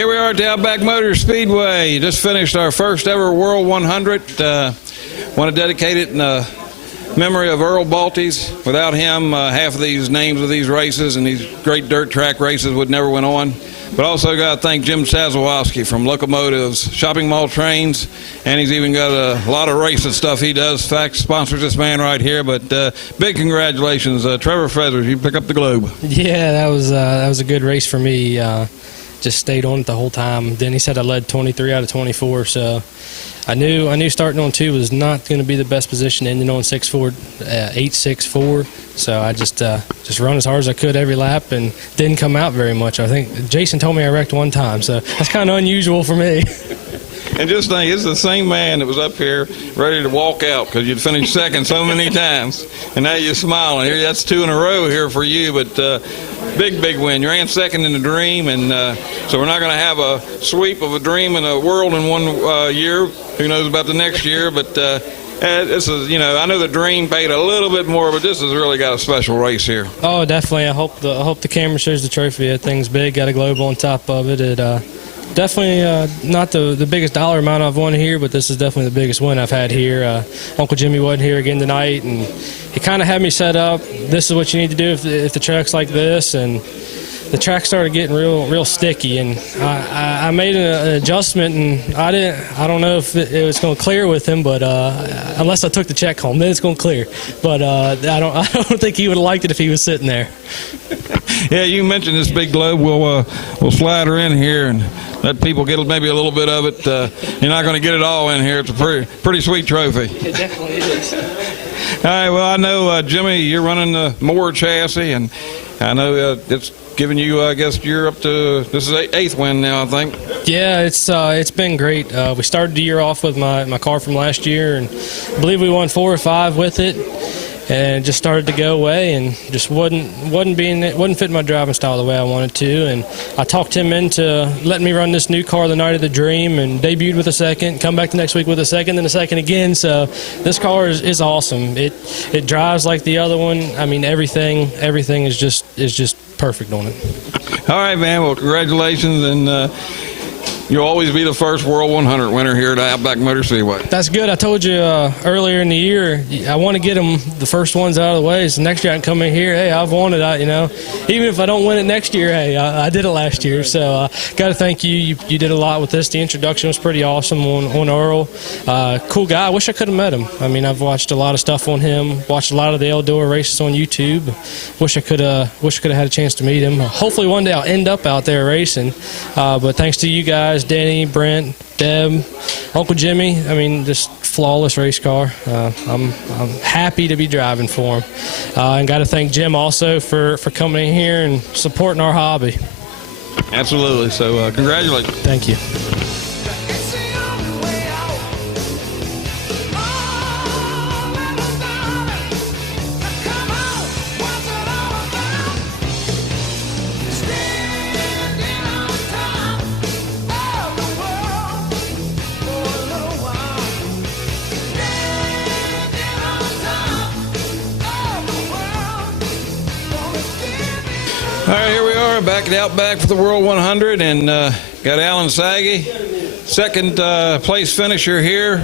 Here we are at the Outback Motor Speedway. Just finished our first ever World 100. Want to dedicate it in memory of Earl Baltes. Without him, half of these names of these races and these great dirt track races would never went on. But also got to thank Jim Sazowowski from Locomotives, Shopping Mall Trains, and he's even got a lot of racing stuff he does. In fact, sponsors this man right here. But big congratulations, Trevor Feathers. You pick up the Globe. Yeah, that was a good race for me. Just stayed on it the whole time. Then he said I led 23 out of 24, so I knew starting on 2 was not going to be the best position, ending on 8.64. So I just run as hard as I could every lap and didn't come out very much. I think Jason told me I wrecked one time, so that's kind of unusual for me. And just think, it's the same man that was up here ready to walk out because you'd finished second so many times, and now you're smiling. Here, that's 2 in a row here for you, but big win. You ran second in the Dream, and so we're not going to have a sweep of a Dream and a World in one year. Who knows about the next year, but this is, I know the Dream paid a little bit more, but this has really got a special race here. Oh, definitely. I hope the camera shows the trophy. That thing's big, got a globe on top of it. It definitely not the biggest dollar amount I've won here, but this is definitely the biggest win I've had here. Uncle Jimmy wasn't here again tonight, and he kind of had me set up. This is what you need to do if the track's like this, and the track started getting real sticky, and I made an adjustment, and I don't know if it was going to clear with him, but unless I took the check home, then it's going to clear. But I don't think he would have liked it if he was sitting there. Yeah, you mentioned this big globe. We'll slide her in here and let people get maybe a little bit of it. You're not going to get it all in here. It's a pretty sweet trophy. It definitely is. All right, well, I know, Jimmy, you're running the Moore chassis, and I know it's giving you, I guess you're up to, this is 8th win now, I think. Yeah, it's been great. We started the year off with my car from last year, and I believe we won 4 or 5 with it, and it just started to go away and just wasn't fitting my driving style the way I wanted to. And I talked him into letting me run this new car the night of the Dream, and debuted with a second, come back the next week with a second, then a second again. So this car is awesome. It drives like the other one. I mean, everything is just perfect on it. All right, man. Well, congratulations, and you'll always be the first World 100 winner here at Outback Motor Speedway. That's good. I told you earlier in the year, I want to get them the first ones out of the way. So next year I can come in here, hey, I've won it. Even if I don't win it next year, hey, I did it last year. So got to thank you. You did a lot with this. The introduction was pretty awesome on Earl. Cool guy. I wish I could have met him. I mean, I've watched a lot of stuff on him. Watched a lot of the Eldora races on YouTube. Wish I could have had a chance to meet him. Hopefully one day I'll end up out there racing. But thanks to you guys, Denny, Brent, Deb, Uncle Jimmy. I mean, just flawless race car. I'm happy to be driving for him. And got to thank Jim also for coming in here and supporting our hobby. Absolutely. So congratulations. Thank you. All right, here we are back at Outback for the World 100, and got Alan Saggy, second place finisher here.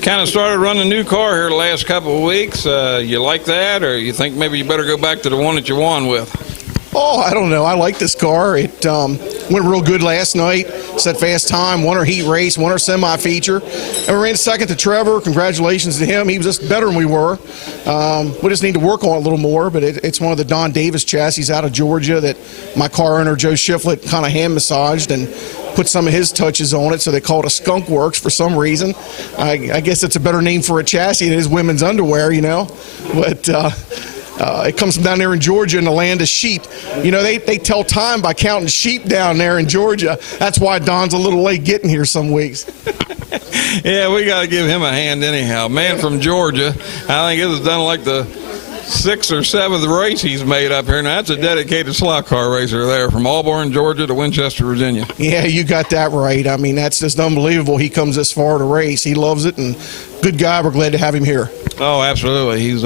Kind of started running a new car here the last couple of weeks. You like that, or you think maybe you better go back to the one that you won with? Oh, I don't know. I like this car. It went real good last night. Set fast time, won our heat race, won our semi-feature. And we ran second to Trevor. Congratulations to him. He was just better than we were. We just need to work on it a little more, but it's one of the Don Davis chassis out of Georgia that my car owner, Joe Shiflett, kind of hand-massaged and put some of his touches on it, so they call it a Skunk Works for some reason. I guess it's a better name for a chassis than it is women's underwear, But it comes from down there in Georgia in the land of sheep. They tell time by counting sheep down there in Georgia. That's why Don's a little late getting here some weeks. Yeah, we got to give him a hand anyhow. Man from Georgia, I think this is done like the 6th or 7th race he's made up here. Now, that's a dedicated slot car racer there from Auburn, Georgia to Winchester, Virginia. Yeah, you got that right. I mean, that's just unbelievable. He comes this far to race. He loves it, and good guy. We're glad to have him here. Oh, absolutely. He's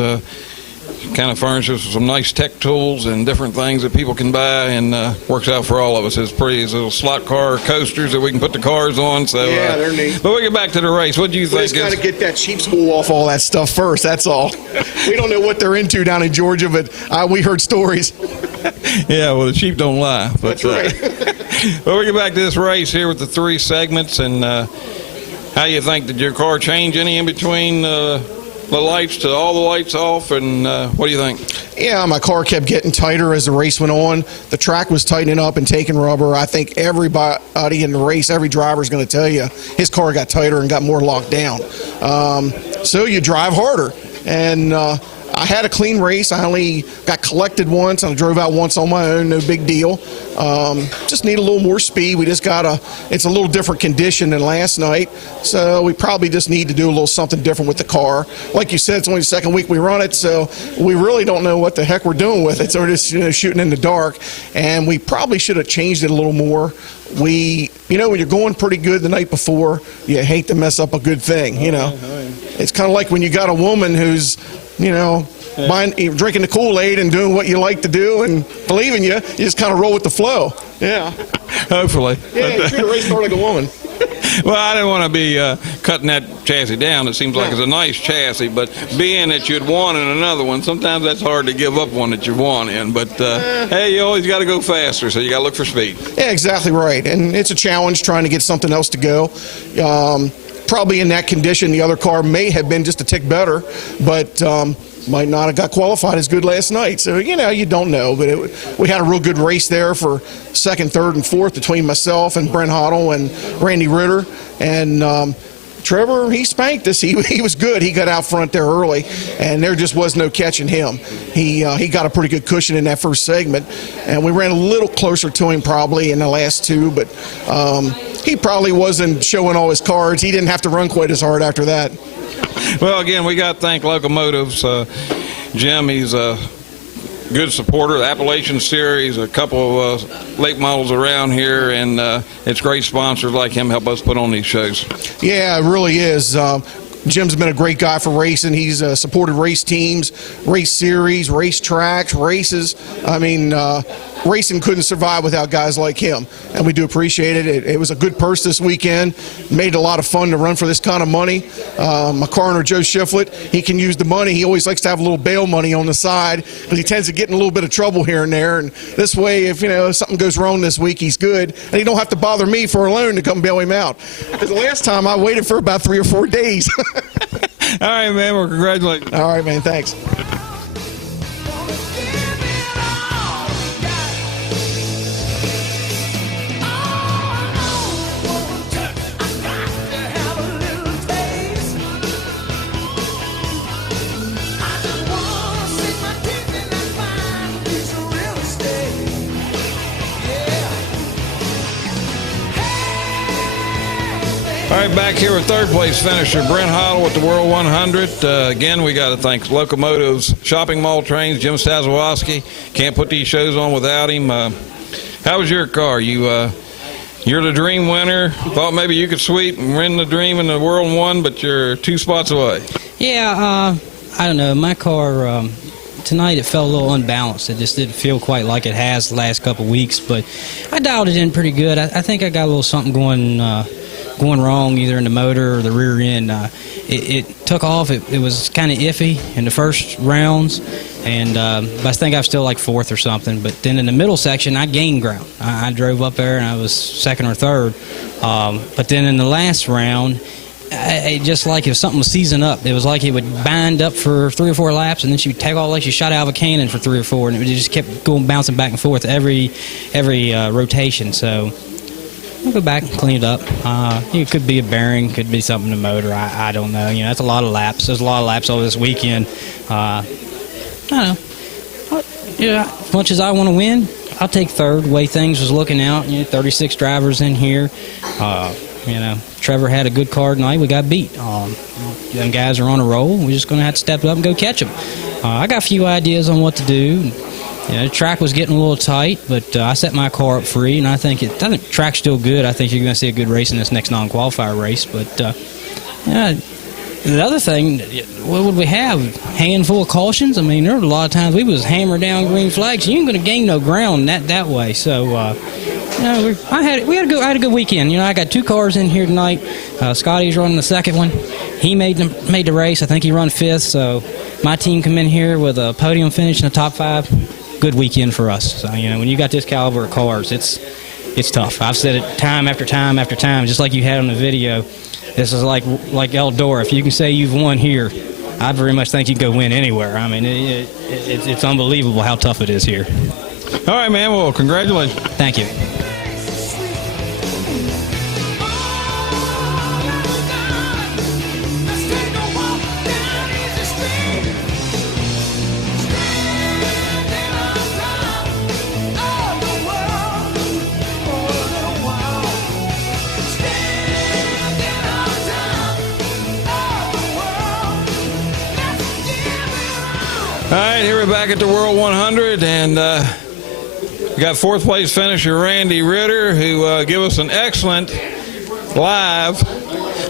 kind of furnishes some nice tech tools and different things that people can buy, and works out for all of us. It's pretty, these little slot car coasters that we can put the cars on. So yeah, they're neat. But we get back to the race. What do you think? We just got to get that sheep's wool off all that stuff first. That's all. We don't know what they're into down in Georgia, but we heard stories. Yeah, well, the sheep don't lie. But, That's right. Well, we get back to this race here with the 3 segments, and how you think, did your car change any in between the lights to all the lights off, and what do you think? Yeah, my car kept getting tighter as the race went on. The track was tightening up and taking rubber. I think everybody in the race, every driver is going to tell you his car got tighter and got more locked down. So you drive harder. And I had a clean race. I only got collected once, and I drove out once on my own. No big deal. Just need a little more speed. We just it's a little different condition than last night, so we probably just need to do a little something different with the car. Like you said, it's only the second week we run it, so we really don't know what the heck we're doing with it. So we're just shooting in the dark, and we probably should have changed it a little more. When you're going pretty good the night before, you hate to mess up a good thing. It's kind of like when you got a woman who's drinking the Kool-Aid and doing what you like to do and believing you just kind of roll with the flow. Yeah. Hopefully. Yeah, you treat a race car like a woman. Well, I didn't want to be cutting that chassis down. It seems like it's a nice chassis, but being that you'd won in another one, sometimes that's hard to give up one that you won in. But, hey, you always got to go faster, so you got to look for speed. Yeah, exactly right. And it's a challenge trying to get something else to go. Probably in that condition, the other car may have been just a tick better, but might not have got qualified as good last night. So, you don't know. But we had a real good race there for second, third, and fourth between myself and Brent Hoddle and Randy Ritter. And Trevor, he spanked us. He was good. He got out front there early, and there just was no catching him. He got a pretty good cushion in that first segment, and we ran a little closer to him probably in the last 2, but he probably wasn't showing all his cards. He didn't have to run quite as hard after that. Well, again, we got to thank Locomotives. Jim, he's a good supporter of the Appalachian Series, a couple of late models around here, and it's great sponsors like him help us put on these shows. Yeah, it really is. Jim's been a great guy for racing. He's supported race teams, race series, race tracks, races. I mean, racing couldn't survive without guys like him, and we do appreciate it. It was a good purse this weekend. Made it a lot of fun to run for this kind of money. My car owner, Joe Shiflett, he can use the money. He always likes to have a little bail money on the side because he tends to get in a little bit of trouble here and there. And this way, if something goes wrong this week, he's good, and he don't have to bother me for a loan to come bail him out. Because the last time I waited for about 3 or 4 days. All right, man. Well, congratulations. All right, man. Thanks. All right, back here with third place finisher Brent Hoddle with the World 100. Again, we got to thank Locomotives Shopping Mall Trains, Jim Stazowoski. Can't put these shows on without him. How was your car? You're the dream winner. Thought maybe you could sweep and win the dream in the World 1, but you're 2 spots away. Yeah, I don't know. My car, tonight it felt a little unbalanced. It just didn't feel quite like it has the last couple of weeks, but I dialed it in pretty good. I think I got a little something going wrong either in the motor or the rear end. It took off. It was kind of iffy in the first rounds, and but I think I was still like 4th or something. But then in the middle section, I gained ground. I drove up there, and I was 2nd or 3rd. But then in the last round, it just like if something was seizing up. It was like it would bind up for 3 or 4 laps, and then she would take off like she shot out of a cannon for 3 or 4, and it just kept bouncing back and forth every rotation. So I'll go back and clean it up. It could be a bearing, could be something in the motor. I don't know. That's a lot of laps. There's a lot of laps over this weekend. I don't know. As much as I want to win, I'll take 3rd. The way things was looking out, 36 drivers in here. Trevor had a good car tonight. We got beat. Them guys are on a roll. We're just going to have to step up and go catch them. I got a few ideas on what to do. The track was getting a little tight, but I set my car up free, and I think the track's still good. I think you're going to see a good race in this next non-qualifier race. But The other thing, what would we have? Handful of cautions? I mean, there were a lot of times we was hammering down green flags. You ain't going to gain no ground that way. So, I had a good weekend. I got 2 cars in here tonight. Scotty's running the second one. He made the race. I think he run 5th. So, my team come in here with a podium finish in the top 5. Good weekend for us. So, when you got this caliber of cars, it's tough. I've said it time after time after time, just like you had on the video. This is like Eldora. If you can say you've won here, I very much think you can go win anywhere. I mean, it's unbelievable how tough it is here. All right, man. Well, congratulations. Thank you. All right, here we're back at the World 100, and we got 4th place finisher Randy Ritter, who gave us an excellent live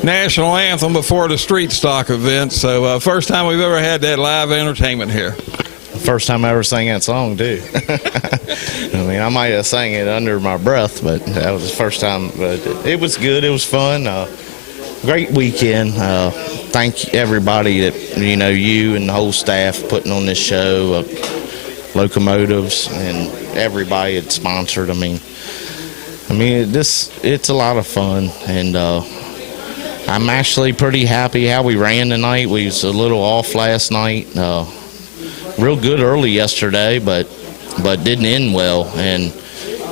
national anthem before the street stock event. So first time we've ever had that live entertainment here. First time I ever sang that song, too. I mean, I might have sang it under my breath, but that was the first time. But it was good. It was fun. Great weekend. Thank everybody that, you and the whole staff putting on this show, locomotives, and everybody that sponsored. I mean, it's a lot of fun, and I'm actually pretty happy how we ran tonight. We was a little off last night. Real good early yesterday, but didn't end well, and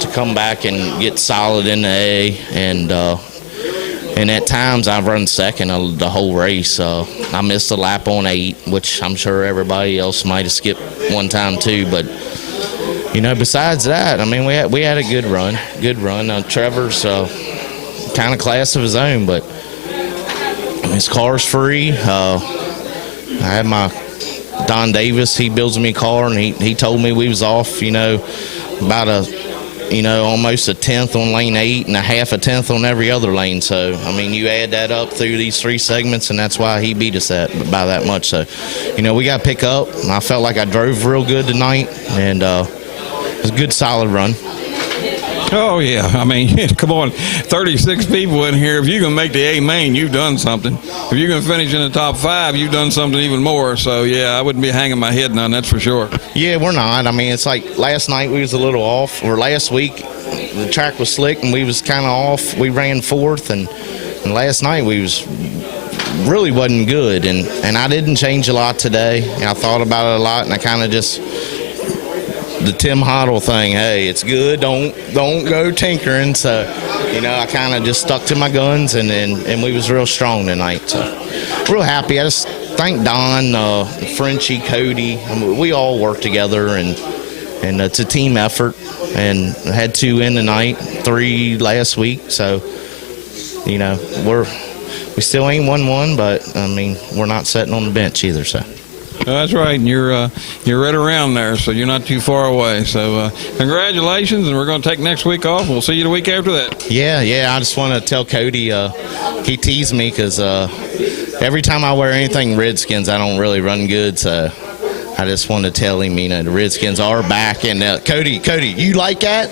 to come back and get solid in the A, and at times I've run second the whole race. I missed a lap on 8, which I'm sure everybody else might have skipped one time too. But besides that, I mean, we had a good run. Trevor's kind of class of his own, but his car's free. I had my Don Davis. He builds me a car, and he told me we was off. About almost a 10th on lane 8 and a half a 10th on every other lane. So, I mean, you add that up through these 3 segments, and that's why he beat us by that much. So, we got to pick up. I felt like I drove real good tonight, and it was a good, solid run. Oh, yeah. I mean, come on. 36 people in here. If you can make the A main, you've done something. If you can finish in the top 5, you've done something even more. So, yeah, I wouldn't be hanging my head none, that's for sure. Yeah, we're not. I mean, it's like last night we was a little off, or last week the track was slick and we was kind of off. We ran 4th, and last night we really wasn't good. And I didn't change a lot today. I thought about it a lot, and I kind of just – the Tim Hoddle thing, hey, it's good, don't go tinkering. So, I kind of just stuck to my guns, and we was real strong tonight. So, real happy. I just thank Don, Frenchie, Cody. I mean, we all work together, and it's a team effort. And I had 2 in tonight, 3 last week. So, we still ain't won one, but I mean, we're not sitting on the bench either. So. That's right, and you're right around there, so you're not too far away. So congratulations, and we're going to take next week off. We'll see you the week after that. Yeah, I just want to tell Cody, he teased me because every time I wear anything Redskins, I don't really run good. So I just want to tell him, the Redskins are back. And Cody, you like that?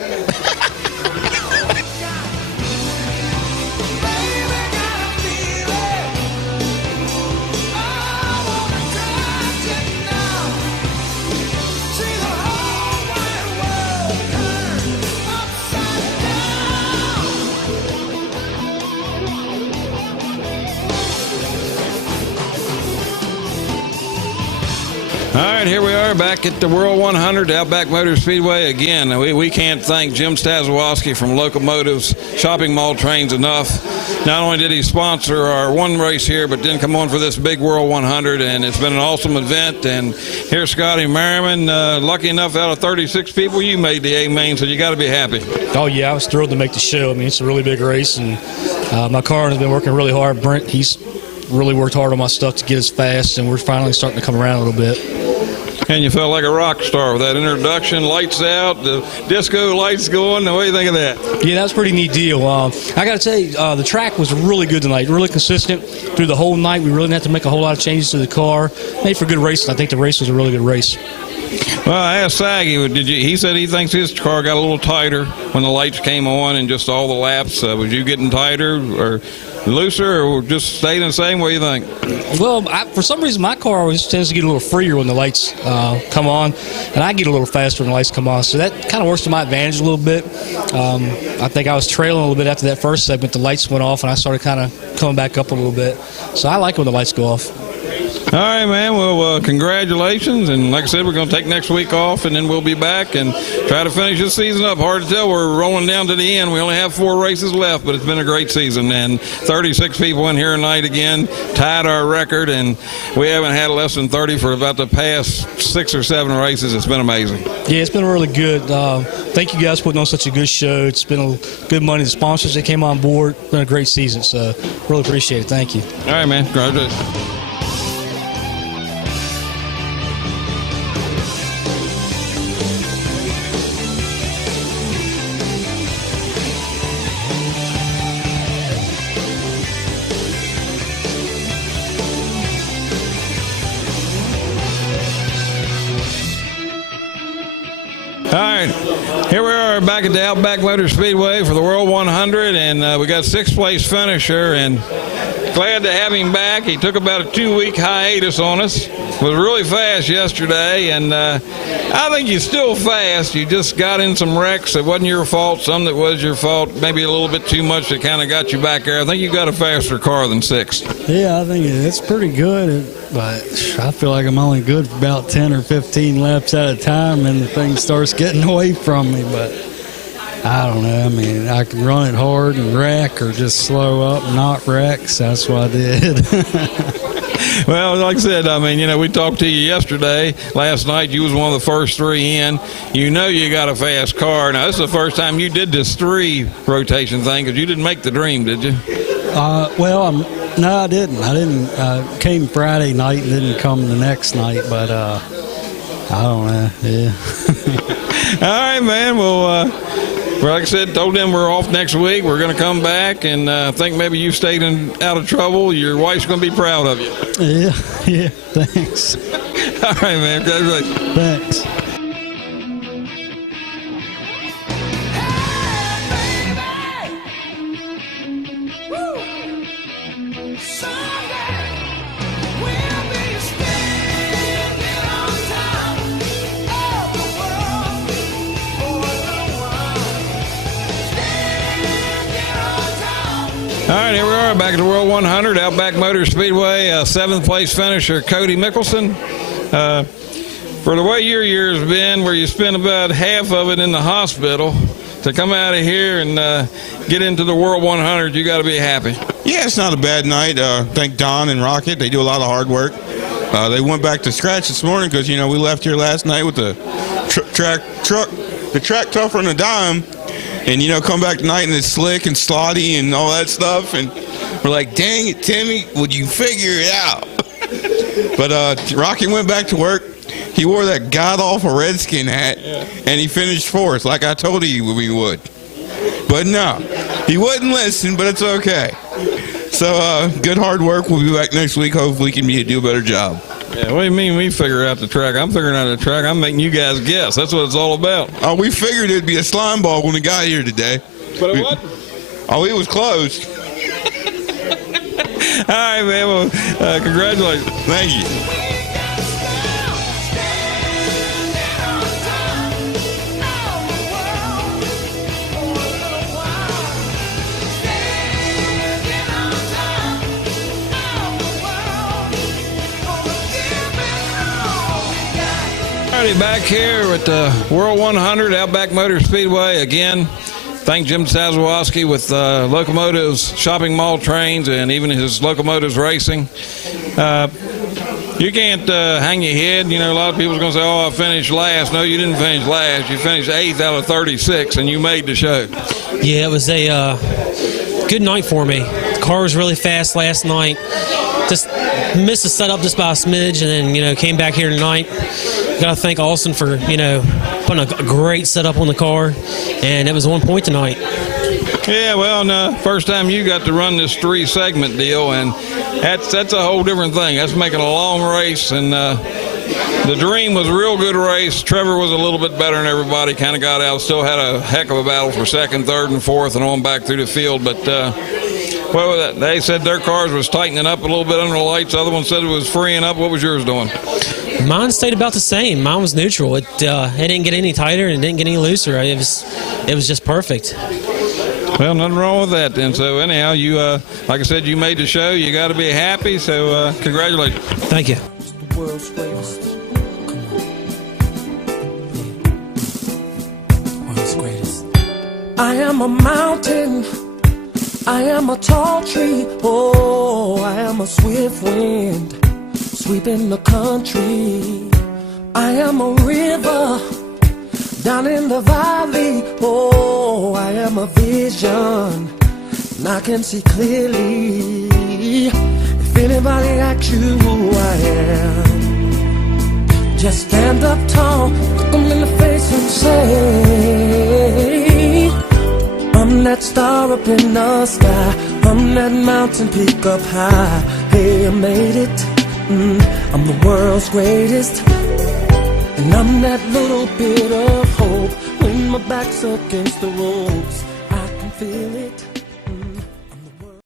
All right, here we are back at the World 100, Outback Motor Speedway. Again, we can't thank Jim Stazowski from Locomotives Shopping Mall Trains enough. Not only did he sponsor our one race here, but didn't come on for this big World 100, and it's been an awesome event. And here's Scotty Merriman, lucky enough out of 36 people, you made the A main, so you got to be happy. Oh, yeah, I was thrilled to make the show. I mean, it's a really big race, and my car has been working really hard. Brent, he's really worked hard on my stuff to get us fast, and we're finally starting to come around a little bit. And you felt like a rock star with that introduction, lights out, the disco lights going. What do you think of that? Yeah, that was a pretty neat deal. I got to tell you, the track was really good tonight, really consistent through the whole night. We really didn't have to make a whole lot of changes to the car. Made for good racing. I think the race was a really good race. Well, I asked Saggy, he said he thinks his car got a little tighter when the lights came on and just all the laps. Was you getting tighter or looser or just stayed the same? What do you think? Well, for some reason, my car always tends to get a little freer when the lights come on, and I get a little faster when the lights come on. So that kind of works to my advantage a little bit. I think I was trailing a little bit after that first segment. The lights went off, and I started kind of coming back up a little bit. So I like when the lights go off. All right, man. Well, congratulations. And like I said, we're going to take next week off, and then we'll be back and try to finish this season up. Hard to tell. We're rolling down to the end. We only have 4 races left, but it's been a great season. And 36 people in here tonight again, tied our record, and we haven't had less than 30 for about the past 6 or 7 races. It's been amazing. Yeah, it's been really good. Thank you guys for putting on such a good show. It's been a good money. The sponsors that came on board. It's been a great season, so really appreciate it. Thank you. All right, man. Congratulations. All right, here we are back at the Outback Motor Speedway for the World 100, and we got 6th place finisher, and glad to have him back. He took about a 2-week hiatus on us. Was really fast yesterday, and I think you're still fast. You just got in some wrecks that wasn't your fault, some that was your fault, maybe a little bit too much that kind of got you back there. I think you got a faster car than 6th. Yeah, I think it's pretty good, but I feel like I'm only good for about 10 or 15 laps at a time, and the thing starts getting away from me. But I don't know. I mean, I can run it hard and wreck, or just slow up and not wreck. So that's what I did. Well, like I said, I mean, we talked to you last night. You was one of the first 3 in. You know you got a fast car. Now, this is the first time you did this 3 rotation thing, because you didn't make the dream, did you? No, I didn't. Came Friday night and didn't come the next night, but I don't know. Yeah. All right, man. Well, like I said, told them we're off next week. We're going to come back, and I think maybe you stayed out of trouble. Your wife's going to be proud of you. Yeah, thanks. All right, man. Congratulations. Thanks. All right, here we are back at the World 100, Outback Motor Speedway, 7th place finisher Cody Mickelson. For the way your year's been, where you spent about half of it in the hospital, to come out of here and get into the World 100, you got to be happy. Yeah, it's not a bad night. Thank Don and Rocket. They do a lot of hard work. They went back to scratch this morning because, we left here last night with the track tougher than a dime. And, come back tonight and it's slick and slotty and all that stuff. And we're like, dang it, Timmy, would you figure it out? But Rocky went back to work. He wore that god-awful Redskin hat, and he finished 4th, like I told you we would. But no, he wouldn't listen, but it's okay. So good hard work. We'll be back next week. Hopefully we can do a better job. Yeah, what do you mean we figure out the track? I'm figuring out the track. I'm making you guys guess. That's what it's all about. Oh, we figured it'd be a slime ball when we got here today. But it what? Oh, it was closed. All right, man. Well, congratulations. Thank you. Back here at the World 100 Outback Motor Speedway again. Thank Jim Sazawoski with Locomotives Shopping Mall Trains and even his Locomotives Racing. You can't hang your head. A lot of people's going to say, oh, I finished last. No, you didn't finish last. You finished 8th out of 36, and you made the show. Yeah, it was a good night for me. The car was really fast last night. Just missed the setup just by a smidge, and then, came back here tonight. Got to thank Austin for putting a great setup on the car, and it was 1 point tonight. Yeah, well, first time you got to run this 3-segment deal, and that's a whole different thing. That's making a long race, and the Dream was a real good race. Trevor was a little bit better than everybody, kind of got out, still had a heck of a battle for second, third, and fourth, and on back through the field. But, well, they said their cars was tightening up a little bit under the lights. Other one said it was freeing up. What was yours doing? Mine stayed about the same. Mine was neutral. It didn't get any tighter and it didn't get any looser. It was just perfect. Well, nothing wrong with that then. So anyhow, you like I said, you made the show. You got to be happy. So congratulations. Thank you. The world's greatest. World's greatest. I am a mountain. I am a tall tree. Oh, I am a swift wind sweeping the country. I am a river down in the valley. Oh, I am a vision, and I can see clearly. If anybody asks you who I am, just stand up tall, look them in the face and say, I'm that star up in the sky, I'm that mountain peak up high. Hey, I made it, I'm the world's greatest. And I'm that little bit of hope when my back's against the ropes. I can feel it.